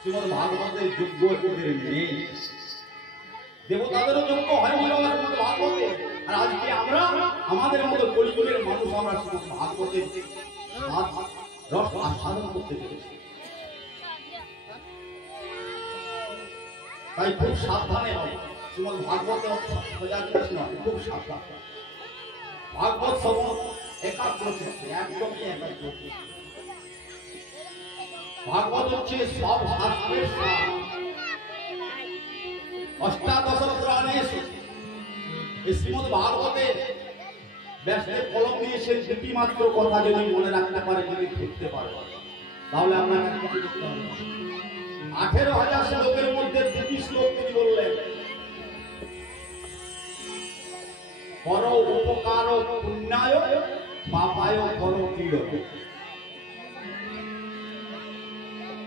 শ্রীমদ ভাগবতের যোগ্য এদের নেই, দেবতাদেরও যোগ্য হয়নি বাবা শ্রীমদ ভাগবতে। আর আজকে আমরা আমাদের মতো কলিযুগের মানুষ আমরা শ্রীমদ ভাগবতের রস আস্বাদন করতে পেরেছি। তাই খুব সাবধানে হবে শ্রীমদ ভাগবত সোজা জিনিস নয়, খুব সাবধান। ভাগবত শ্রবণ একাগ্র চিত্তে, একদমই একাগ্র চিত্তে। ভাগবত হচ্ছে সব শাস্ত্রের সার। অষ্টাদশ পুরাণেষু এই শ্রীমদ ভাগবতে ব্যাসদেব কলম দিয়েছেন দুটি মাত্র কথা যদি মনে রাখতে পারে, যদি লিখতে পারে, তাহলে আপনাকে কিছু করতে হবে। 18,000 শ্লোকের মধ্যে দুটি শ্লোক তিনি বললেন, পর উপকার পুণ্যায় পাপায় পর পীড়।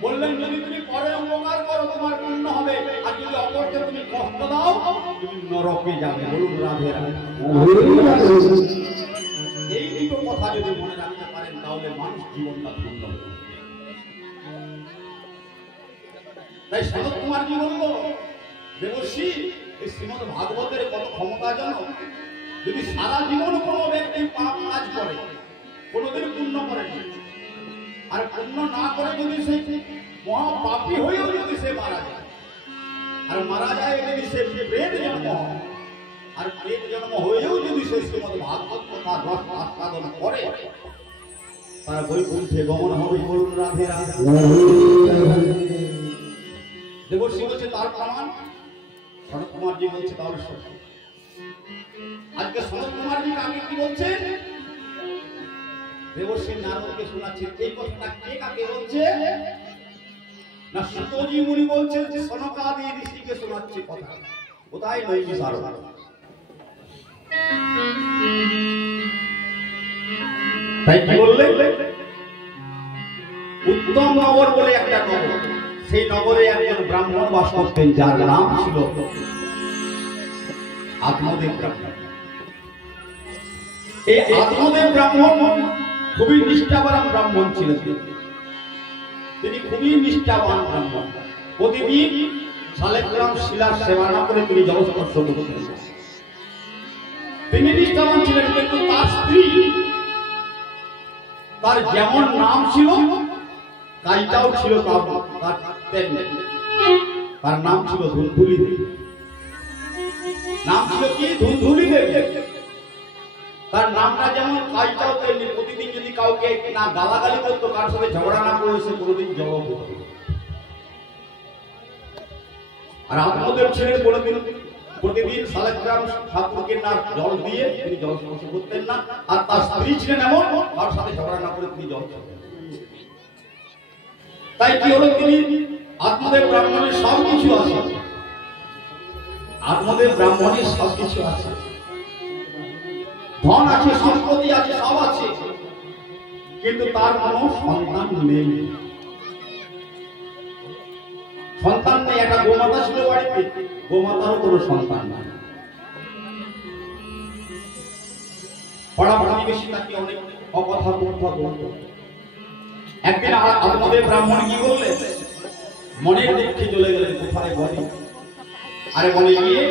বললেন যদি তুমি পরের উপকার করো তোমার পুণ্য হবে, আর যদি অপরকে তুমি কষ্ট দাও তুমি নরকে যাবে। বলুন রাধে রাধে। এই দুটো কথা যদি মনে রাখতে পারেন তাহলে মানুষ জীবনটা ধন্য হবে। তাই সনত কুমার জি বলল, দেবর্ষি এই শ্রীমদ ভাগবতের কত ক্ষমতা জানো? যদি সারা জীবন কোনো ব্যক্তি পাপ কাজ করে, কোনোদিন পুণ্য করে না, আর পুণ্য না করে যদি সে মহাপাপী হয়েও যদি সে মারা যায়, আর মারা যায় যদি সে প্রেত জন্ম হয়, আর প্রেত জন্ম হয়েও যদি সে শ্রীমদ ভাগবত কথা রস আস্বাদন করে, তার বৈকুণ্ঠে গমন হবে। বলুন রাধে রাধে। দেবর্ষি বলছে তার প্রমাণ, সনত কুমার জি বলছে তাহলে সত্য। আজকে সনত কুমার জি আগে কি বলছে? দেবর্ষি নারদকে শোনাচ্ছে। এই কথাটা কে কাকে বলছে? না সুতজি মুনি বলছেন যে সনকাদি ঋষিকে শোনাচ্ছে কথা। কোথায় নয় বিশাল। তাই কি বললেন? উত্তম নগর বলে একটা নগর, সেই নগরে একজন ব্রাহ্মণ বাস করতেন যার নাম ছিল আত্মদেব ব্রাহ্মণ। এই আত্মদেব ব্রাহ্মণ খুবই নিষ্ঠাবান ব্রাহ্মণ ছিলেন। তিনি খুবই নিষ্ঠাবান ব্রাহ্মণ। প্রতিদিন শালেগ্রাম শিলার সেবা না করে তিনি জলস্পর্শ করতেন। তিনি নিষ্ঠাবান ছিলেন, কিন্তু তার স্ত্রী, তার যেমন নাম ছিল কাজটাও ছিল তার নাম ছিল ধুন্ধুলি দেবী। নাম ছিল কি? ধুন্ধুলি দেবী। তার নামটা যেমন কাজটাও তেমনি। প্রতিদিন যদি কাউকে না গালাগালি করতো, কার সাথে ঝগড়া না করে, সে কোনোদিন জবাব দিত। আর আত্মদেব ছিলেন প্রতিদিন শালেগ্রাম ঠাকুরকে না জল দিয়ে তিনি জল স্পর্শ করতেন না। আর তার স্ত্রী ছিলেন এমন, কার সাথে ঝগড়া না করে তিনি জল খেতেন। তাই কি হলো? তিনি আত্মদেব ব্রাহ্মণের সব কিছু আছে, আত্মদেব ব্রাহ্মণের সব কিছু আছে, ধন আছে, সম্পত্তি আছে, সব আছে, কিন্তু তার কোনো সন্তান নেই। সন্তান নেই। একটা গোমাতা ছিল বাড়িতে, গোমাতারও কোনো সন্তান নাই। পাড়া প্রতিবেশী তাকে অনেক অকথা বলতো। একদিন আত্মদেব ব্রাহ্মণ কি করলেন? মনের দিকে চলে গেলেন। কোথায়? বনে। আরে বনে গিয়ে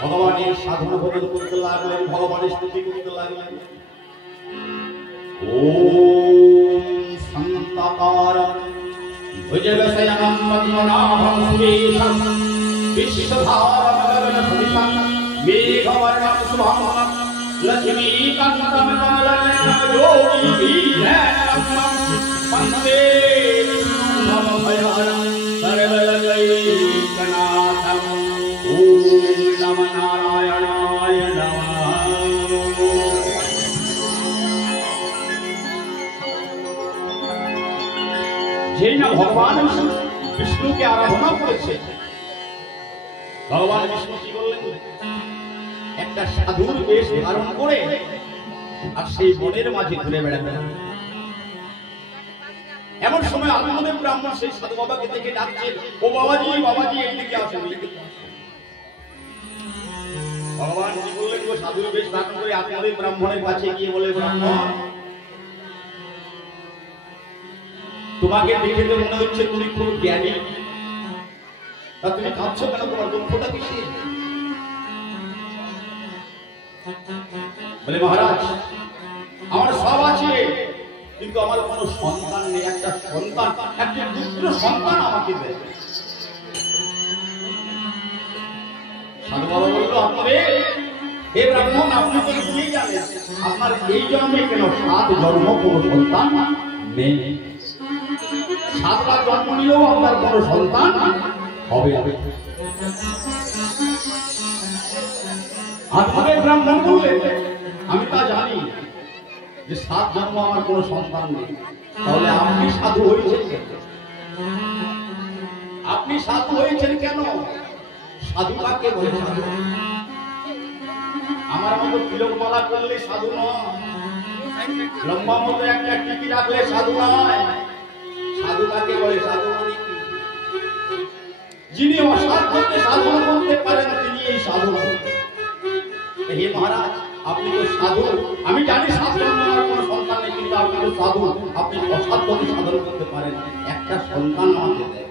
ভগবানের সাধনা ভজন করতে লাগলেন, ভগবানের স্তুতি করতে লাগলেন। ওম সন্তাকারং ভুজগশয়নং পদ্মনাভং সুরেশং বিশ্বধারং গগনসদৃশং মেঘবর্ণং শুভাঙ্গং লক্ষ্মীকান্तं কমলানয়नं যোগীধীরং वन्दे भवभयहरं सर्वलोकैकनाथं। ॐ नमो नारायणाय नमः। যে না ভগবান বিষ্ণুকে আরাধনা করেছে, ভগবান বিষ্ণু কি করলেন? একটা সাধুর বেশ ধারণ করে আর সেই বনের মাঝে ঘুরে বেড়ালেন। এমন সময় আত্মদেব ব্রাহ্মণ সেই সাধু বাবাকে দেখে ডাকছেন, ও বাবাজি, বাবাজি এইদিকে আসুন। ভগবান কি বললেন? ও সাধুর বেশ ধারণ করে আত্মদেব ব্রাহ্মণের কাছে গিয়ে বলে, ব্রাহ্মণ তোমাকে দেখে তো মনে হচ্ছে তুমি খুব জ্ঞানী, তা তুমি কাঁদছো কেন? তোমার দুঃখটা কিসে? বলে মহারাজ, আমার সব আছে, কিন্তু আমার কোনো সন্তান নেই। একটা সন্তান, একটা পুত্র সন্তান আমাকে দেয়। সাধু বাবা বলল, আপনারে হে ব্রাহ্মণ, আপনি তো নিজেই জানেন আপনার এই জন্মে কেন 7 জন্ম কোনো সন্তান নেই। 7বার জন্ম নিলেও আপনার কোনো সন্তান হবে। আপনি ব্রাহ্মণ বললেন, আমি তা জানি যে 7 জন্ম আমার কোনো সন্তান নেই। তাহলে আপনি সাধু হয়েছেন কেন? আপনি সাধু হয়েছেন কেন? সাধু কাকে বলে? সাধু আমার মতো তিলকমালা করলে সাধু নয়, লম্বা মতো একটা টিকি রাখলে সাধু নয়। সাধু কাকে বলে? সাধু মানে কি? যিনি অসাধ্যকে সাধনা করতে পারেন তিনি এই সাধু। হে মহারাজ, আপনি তো সাধু। আমি জানি 7 জন্ম আমার কোনো সন্তান নেই, কিন্তু আপনি তো সাধু, আপনি অসাধ্যকে সাধনা করতে পারেন। একটা সন্তান আমাকে দেয়।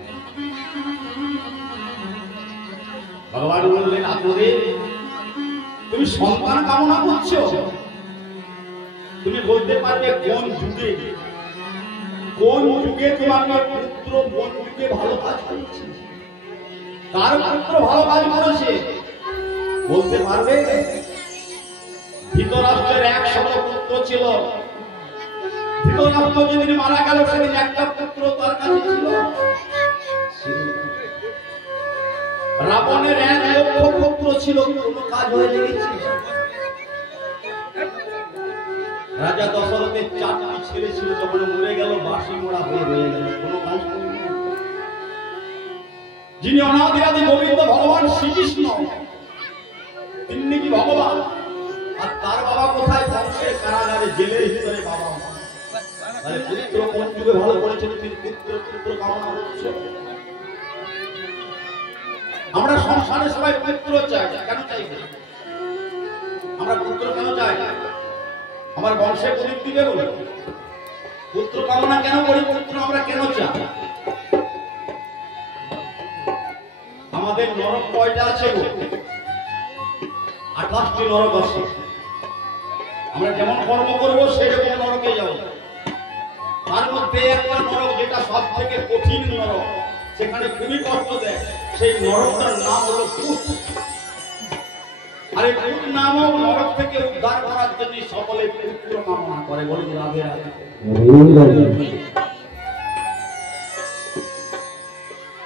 ভগবান বললেন, আপনাদের তুমি সন্তান কামনা করছো, তুমি বলতে পারবে কোন যুগে তোমাকে পুত্র কোন যুগে ভালো কাজ করেছে? কার পুত্র ভালো কাজ করেছে বলতে পারবে? ধৃতরাষ্ট্রের 100 পুত্র ছিল। ধৃতরাষ্ট্র যেদিন মারা গেল সেদিন একটা পুত্র তার কাছে ছিল। রাবণের 1 লক্ষ পুত্র ছিল, কোনো কাজ হয়ে লেগেছে? রাজা দশরথের 4টি ছেলে ছিল, যখন মরে গেল বাসি মোড়া হয়ে রয়ে গেল, কোনো কাজ হয়নি। যিনি অনাদিরাদি গোবিন্দ ভগবান শ্রীকৃষ্ণ, তিনি কি ভগবান? আর তার বাবা কোথায়? বংশের কারাগারে, জেলের ভিতরে বাবা। তাহলে পুত্র কোন যুগে ভালো করেছেন? তিনি পুত্র কামনা করছে। আমরা সংসারে সবাই পুত্র চাই। কেন চাই? আমরা পুত্র কেন চাই? আমার বংশে প্রদীপ দিবে বলে পুত্র কামনা কেন করি? পুত্র আমরা কেন চাই? আমাদের নরক কয়টা আছে? 28টি নরক আছে। আমরা যেমন কর্ম করবো সেরকম নরকে যাব। তার মধ্যে একটা নরক যেটা সব থেকে কঠিন নরক, সেখানে খুবই কষ্ট দেয়, সেই নরকটার নাম হলো ভূত। আর এই ভূত নামক নরক থেকে উদ্ধার করার জন্য সকলে পুত্র কামনা করে। বলুন রাধে রাধে।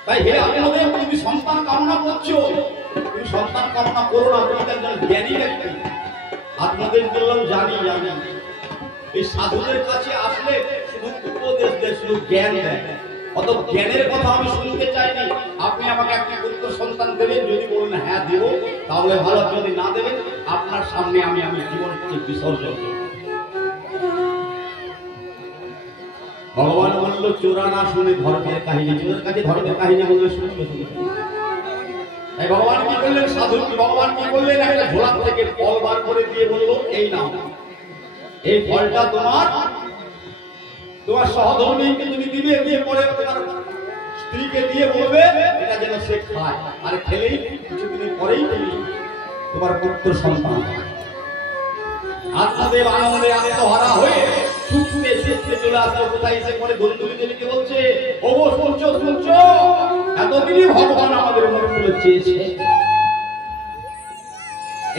তাই হে আপনাদের, তুমি সন্তান কামনা করছো, তুমি সন্তান কামনা করো না। তুমি একজন জ্ঞানী ব্যক্তি। আপনাদের বললাম জানি। এই সাধুদের কাছে আসলে শুধু উপদেশ দেয়, শুধু জ্ঞান দেয়। অত জ্ঞানের কথা আমি শুনতে চাইনি। আপনি আমাকে একটা পুত্র সন্তান দেবেন, যদি বলেন হ্যাঁ দেব তাহলে ভালো, যদি না দেবেন আপনার সামনে আমি জীবনকে বিসর্জন দেব। ভগবান বলল, চোরা না শুনে ধর্মের কাহিনী। চোরের কাছে ধর্মের কাহিনী বললে শুনবে। তাই ভগবান কি করলেন? ভগবান কি করলেন? একটা ঝোলা থেকে ফল বার করে দিয়ে বললো, এই নাও, এই ফলটা তোমার সহধর্মীকে তুমি দিবে, দিয়ে পরে তোমার স্ত্রীকে দিয়ে বলবে এটা যেন সে খায়। আর খেলেই কিছুদিন পরেই তোমার পুত্র সন্তান। আত্মদেব আনন্দে আত্মহারা হয়ে ছুটতে ছুটতে চলে আসলো। কোথায় এসে পরে ধন্যবাদ দেবীকে বলছে, ও শুনছো, এতদিনই ভগবান আমাদের মনে করে চেয়েছে।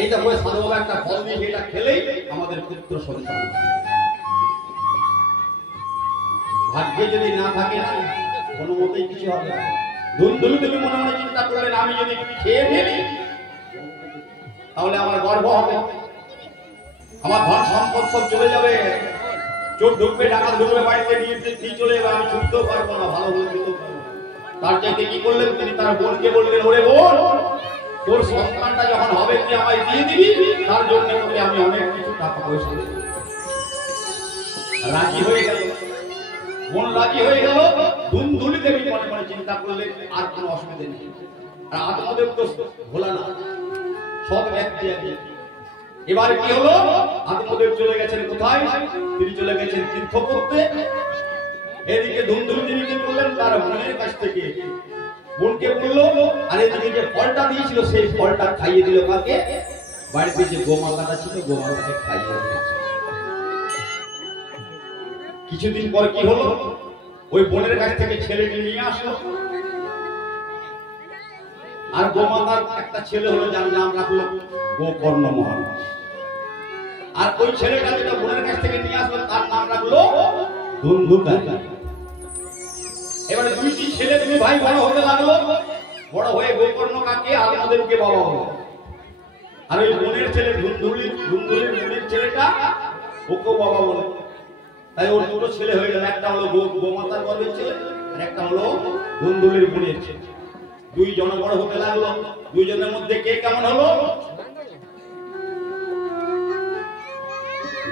এইটা বলে সাধু বাবা একটা ফল দিয়ে এটা খেলেই আমাদের পুত্র সন্তান। ভাগ্যে যদি না থাকে না, কোনো মতেই কিছু হবে না। ধুন্দুলি তুমি মনে মনে চিন্তা করলেন, আমি যদি খেয়ে ফেলি তাহলে আমার গর্ব হবে, আমার ধন সম্পদ সব চলে যাবে, চোর ঢুকবে, ডাকাত ঢুকবে, বাড়িতে নিয়ে চলে যাবে, আমি ছুটতেও পারবো না, ভালো হয়ে যেতেও পারবো। তার চাইতে কি করলেন? তিনি তার বোনকে বললেন, ওরে বোন, তোর সন্তানটা যখন হবে তুই আমায় দিয়ে দিবি, তার জন্য আমি অনেক কিছু টাকা পয়সা দেব। রাজি হয়ে গেল, বোন রাজি হয়ে গেল। ধুন্দুলি দেবী মনে মনে চিন্তা করলেন, আর কোনো অসুবিধা নেই। আর আত্মদেব তো ভোলা না, সব ব্যক্তি একই। এবারে কি হলো? আত্মদেব চলে গেছেন কোথায়? তিনি চলে গেছেন তীর্থ করতে। এদিকে ধুমধুম তিনি কি করলেন, তার বোনের কাছ থেকে বোনকে বললো, আর এদিকে যে ফলটা দিয়েছিল সেই ফলটা খাইয়ে দিল কাকে, বাড়িতে যে গোমাতাটা ছিল গোমাতাকে খাইয়ে দিয়েছে। কিছুদিন পর কি হলো, ওই বোনের কাছ থেকে ছেলেকে নিয়ে আসলো, আর গোমাতার একটা ছেলে হলো যার নাম রাখলো গোকর্ণ মহারাজ। আর ওই ছেলেটা যেটা বোনের কাছ থেকে নিয়ে আসলো তার নাম রাখলো ধুন্ধুকারি। এবারে দুইটি ছেলে দুই ভাই বড় হতে লাগলো, বড় হয়ে গোকর্ণ কাকে আর আমাদেরকে বাবা হলো। আর ওই বোনের ছেলে ধুন্ধুলির বোনের ছেলেটা ওকেও বাবা বলে। তাই ওর দুটো ছেলে হয়ে গেল, একটা হলো গোমাতার গর্ভের ছেলে আর একটা হলো ধুন্ধুলির বোনের ছেলে। দুইজন বড় হতে লাগলো, দুইজনের মধ্যে কে কেমন হলো?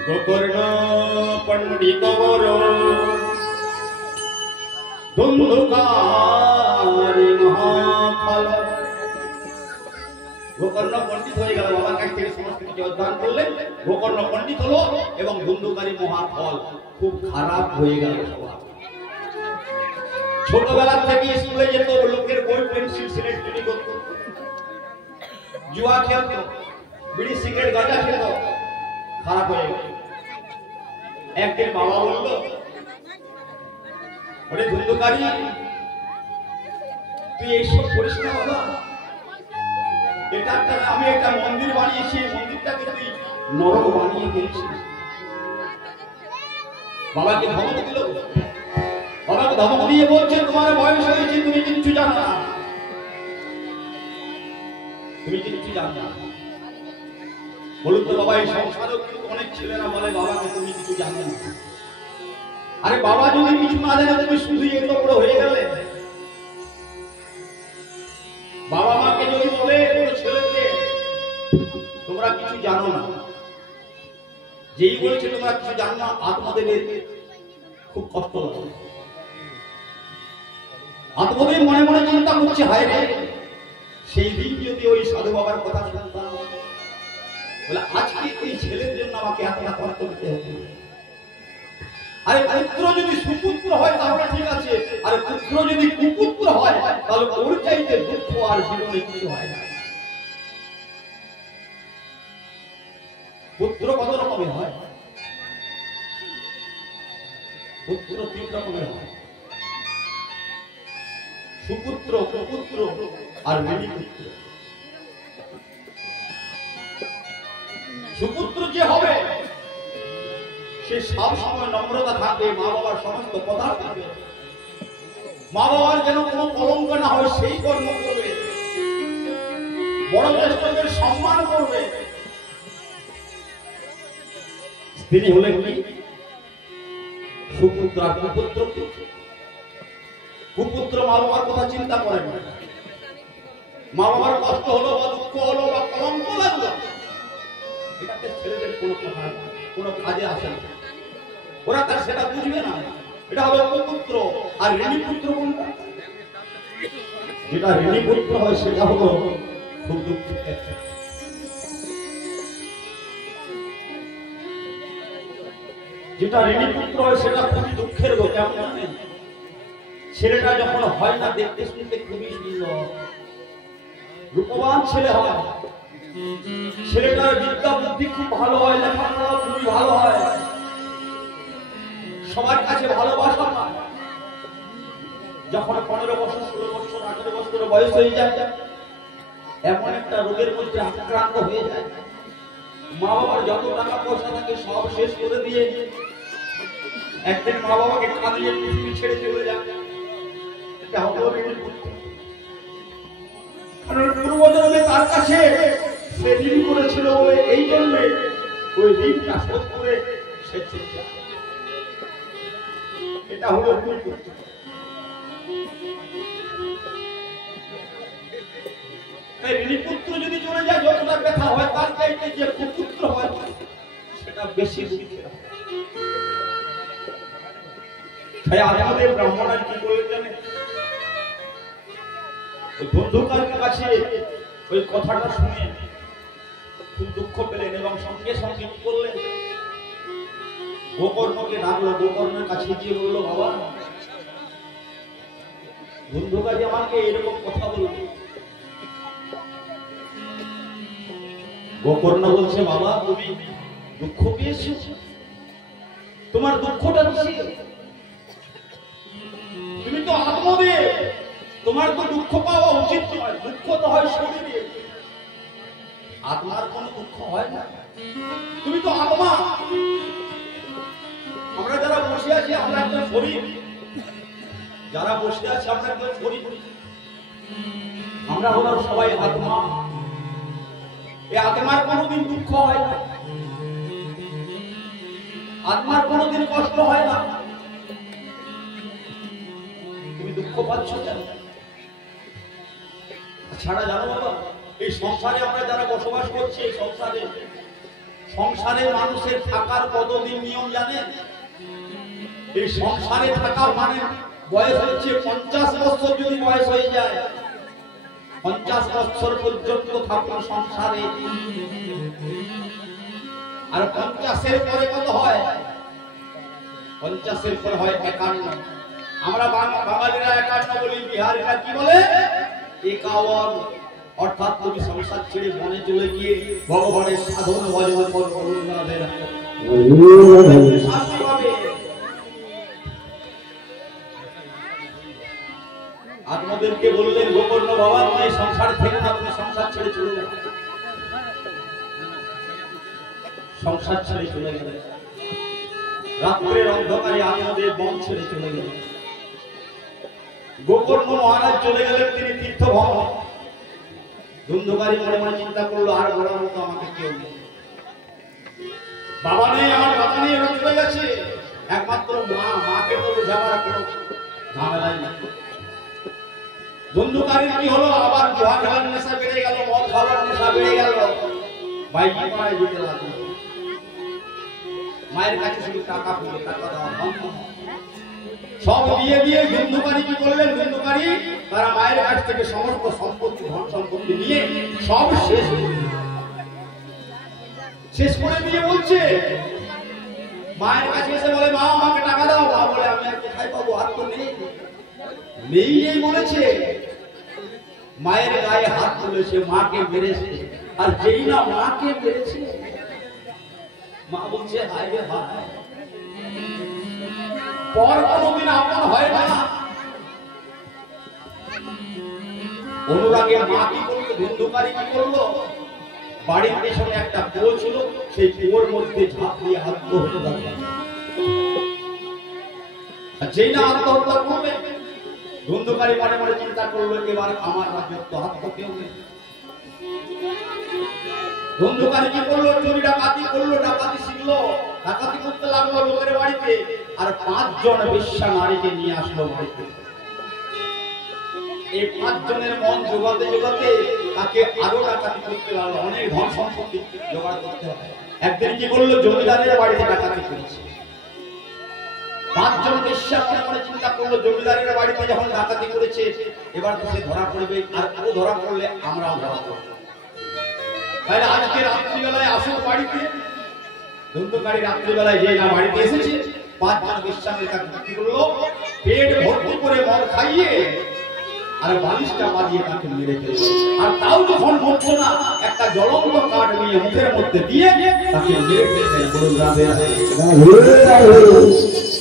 গোকর্ণ পণ্ডিত বড়, ধুন্ধুকারি মহাফল। গোকর্ণ পণ্ডিত হয়ে গেল, বাবার কাছ থেকে সমস্ত কিছু অধ্যয়ন করলেন, গোকর্ণ পণ্ডিত হলো এবং ধুন্ধুকারি মহাফল। খুব খারাপ হয়ে গেল সবার। ছোটবেলা থেকে স্কুলে যেত, লোকের বই পেন্সিল সিলেট চুরি করত, জুয়া খেলত, বিড়ি সিগারেট গাঁজা খেত, খারাপ হয়ে গেল। একদিন বাবা বলল, ওরে ধুন্ধুকারি, তুই এইসব করিস না বাবা, এটা আমি একটা মন্দির বানিয়েছি, মন্দিরটাকে তুই নরক বানিয়ে দিয়েছিস। বাবাকে ধমক দিল, বাবাকে ধমক দিয়ে বলছে, তোমার বয়স হয়েছে, তুমি কিচ্ছু জানো না, তুমি কিচ্ছু জানো না। বলুন তো বাবা, এই সংসারেও কিন্তু অনেক ছেলেরা বলে বাবাকে তুমি কিছু জানো না। আরে বাবা যদি কিছু না জানে, তুমি শুধু এত বড় হয়ে গেলে। বাবা মাকে যদি বলে কোনো ছেলেকে তোমরা কিছু জানো না, যেই বলেছে তোমরা কিছু জানো না, আত্মদেবের খুব কষ্ট লাগে। আত্মদেব মনে মনে চিন্তা করছে, হায় রে, সেই দিন যদি ওই সাধু বাবার কথা শুনতাম, বলে আজকে এই ছেলের জন্য আমাকে এতটা কষ্ট করতে হবে। আরে পুত্র যদি সুপুত্র হয় তাহলে ঠিক আছে, আর পুত্র যদি কুপুত্র হয় তাহলে ওর চাইতে দুঃখ আর জীবনে কিছু হয় না। পুত্র কত রকমের হয়? পুত্র 3 রকমের হয়, সুপুত্র, কুপুত্র আর ঋণীপুত্র। সুপুত্র যে হবে সে সব সময় নম্রতা থাকবে, মা বাবার সমস্ত কথা থাকবে, মা বাবার যেন কোনো কলঙ্ক না হয় সেই কর্ম করবে, বড় জ্যেষ্ঠদের সম্মান করবে। তিনি হলেন কি সুপুত্র। আর কুপুত্র, কুপুত্র মা বাবার কথা চিন্তা করে না, মা বাবার কষ্ট হলো বা দুঃখ হলো বা কলঙ্ক লাগলো, এটাকে ছেলেদের কোনো কাজে আসে না, ওরা তার সেটা বুঝবে না। এটা হলো কুপুত্র। আর ঋণীপুত্র কোনটা? যেটা ঋণীপুত্র হয় সেটা হলো খুব দুঃখের। যেটা ঋণীপুত্র হয় সেটা খুবই দুঃখের গো। কেমন জানেন? ছেলেটা যখন হয় না, দেখতে শুনতে খুবই সুন্দর, রূপবান ছেলে হয়, ছেলেটার বিদ্যা বুদ্ধি খুব ভালো হয়, লেখাপড়া খুবই ভালো হয়, সবার কাছে ভালোবাসা পায়। যখন 15 বছর 16 বছর 18 বছর বয়স হয়ে যায়, এমন একটা রোগের মধ্যে আক্রান্ত হয়ে যায়, মা বাবার যত টাকা পয়সা থাকে সব শেষ করে দিয়ে একদিন মা বাবাকে কাঁদিয়ে পৃথিবী ছেড়ে চলে যায়। এটা হলো ঋণীপুত্র। কারণ পূর্বজন্মে তার কাছে সে ঋণ করেছিল বলে এই জন্মে ওই ঋণটা শোধ করে সে চলে যায়। এটা হলো ঋণীপুত্র। ঋণীপুত্র যদি চলে যায় যতটা ব্যথা হয়, তার চাইতে যে কুপুত্র হয় সেটা বেশি দুঃখের হয়। তাই আমাদের ব্রাহ্মণরা কি বলে জানেন? ওই ধুন্ধুকার কাছে ওই কথাটা শুনে খুব দুঃখ পেলেন এবং সঙ্গে সঙ্গে কি করলেন? গোকর্ণকে ডাকলো, গোকর্ণের কাছে গিয়ে বললো, বাবা বন্ধুকারী আমাকে এরকম কথা বলল। গোকর্ণ বলছে, বাবা তুমি দুঃখ পেয়েছো, তোমার দুঃখটা কিসের? তুমি তো আত্মদেব, তোমার তো দুঃখ পাওয়া উচিত নয়। দুঃখ তো হয় শরীরে, আত্মার কোনো দুঃখ হয় না। তুমি তো আত্মা। আমরা যারা বসে আছি আমরা একটা শরীর, যারা বসে আছে আমরা একটা শরীর, আমরা হলাম সবাই আত্মা। এই আত্মার কোনোদিন দুঃখ হয় না, আত্মার কোনোদিন কষ্ট হয় না। তুমি দুঃখ পাচ্ছ কেন? ছাড়া জানো বাবা, এই সংসারে আমরা যারা বসবাস করছি, এই সংসারে মানুষের থাকার কতদিন নিয়ম জানেন? এই সংসারে থাকার মানে বয়স হচ্ছে 50 বছর। যদি বয়স হয়ে যায় 50 বছর পর্যন্ত থাকুন সংসারে। আর 50-এর পরে কত হয়? 50-এর পরে হয় 51। আমরা বাঙালিরা 51 বলি, বিহারিরা কি বলে? 51। অর্থাৎ তুমি সংসার ছেড়ে বনে চলে গিয়ে ভগবানের সাধন ভজন করুন না, শান্তি পাবে। আত্মদেবকে বললেন, গোকর্ণ বাবা তুমি সংসার থেকে না, তুমি সংসার ছেড়ে চলে যাও। সংসার ছেড়ে চলে গেলেন। রাত্রের অন্ধকারে আত্মদেব বন ছেড়ে চলে গেলেন। গোকর্ণ মহারাজ চলে গেলেন তিনি তীর্থ ভ্রমণে। ধুন্ধুকারী মনে মনে চিন্তা করলো, আর বলার মতো আমাকে কেউ নেই, বাবা নেই, আমার বাবা নেই, চলে গেছে। একমাত্র মাকে তো যাওয়ার কোনো ঝামেলাই না। ধুন্ধুকারীর কি হলো? আবার জোয়া খেলার নেশা বেড়ে গেল, মদ খাওয়ার নেশা বেড়ে গেল, বাইকে পাড়ায় যেতে লাগলো। মায়ের কাছে শুধু টাকা পেলে, টাকা দেওয়া বন্ধ। সব দিয়ে দিয়ে ধুন্ধুকারী কি করলেন? ধুন্ধুকারী তারা মায়ের কাছ থেকে সমস্ত সম্পত্তি, ধন সম্পত্তি নিয়ে সব শেষ করে দিয়ে বলছে, মায়ের কাছে এসে বলে, মা আমাকে টাকা দাও। মা বলে, আমি আর কোথায় পাবো, আর তো নেই। নেই বলেছে, মায়ের গায়ে হাত তুলেছে, মাকে মেরেছে। আর যেই না মাকে মেরেছে, মা বলছে, হায় রে হায়, পর কোনদিন আপন হয় না। অনুরাগে মা কি করলো? ধুন্ধুকারী কি করলো? বাড়ির পেছনে একটা কুয়ো ছিল, সেই কুয়োর মধ্যে ঝাঁপ দিয়ে আত্মহত্যা করলো। যেই না আত্মহত্যা করবে, ধুন্ধুকারী মনে মনে চিন্তা করলো, এবার আমার রাজত্ব হাত তো কেউ নেই। ধুন্ধুকারী কি করলো? চুরি ডাকাতি করলো, ডাকাতি শিখলো, ডাকাতি করতে লাগলো লোকের বাড়িতে। আর 5 জন বেশ্যা নারীকে নিয়ে আসলো বাড়িতে। এই 5 জনের মন জোগাতে জোগাতে তাকে আরো ডাকাতি করতে লাগলো, অনেক ধন সম্পত্তি জোগাড় করতে হয়। একদিন কি করলো? জমিদারের বাড়িতে ডাকাতি করেছে। 5 জন বেশ্যা মনে মনে চিন্তা করলো, জমিদারের বাড়িতে যখন ডাকাতি করেছে, এবার তো সে ধরা পড়বে, আর ও ধরা পড়লে আমরাও ধরা পড়ব। তাহলে আজকে রাত্রিবেলায় আসুক বাড়িতে। ধুন্ধুকারী রাত্রিবেলায় যে না বাড়িতে এসেছে, 5 জন বেশ্যাকে তাকে কি করলো? পেট ভর্তি করে মদ খাইয়ে আর বালিশটা বাঁধিয়ে তাকে মেরে ফেলল। আর তাও যখন মরছে না, একটা জ্বলন্ত কাঠ নিয়ে মুখের মধ্যে দিয়ে তাকে মেরে ফেললেন। বলুন রাধে রাধে।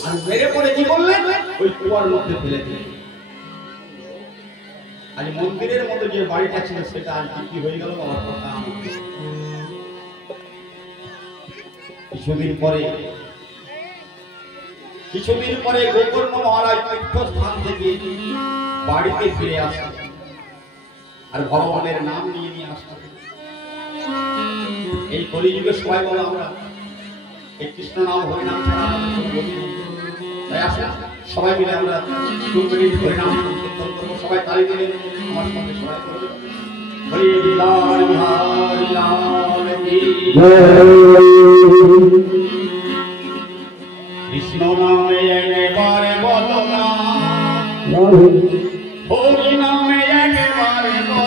আর মেরে পরে কি করলেন? ওই কুয়ার মধ্যে ফেলে দিলেন। আজ মন্দিরের মতো যে বাড়িটা ছিল, সেটা আজ কি হয়ে গেল বাবার কথা। কিছুদিন পরে গোকর্ণ মহারাজ তীর্থস্থান থেকে বাড়িতে ফিরে আসেন, আর ভগবানের নাম নিয়ে আসতেন। এই কলিযুগে সবাই বলো আমরা এই কৃষ্ণ নাম হরিনাম ছাড়া তাই আসেন সবাই মিলে আমরা 2 মিনিট হরিনাম কীর্তন করবো। সবাই তালি দিলে আমার সঙ্গে সবাই করবে। হরি বিহার বিহার নাম কি জয়।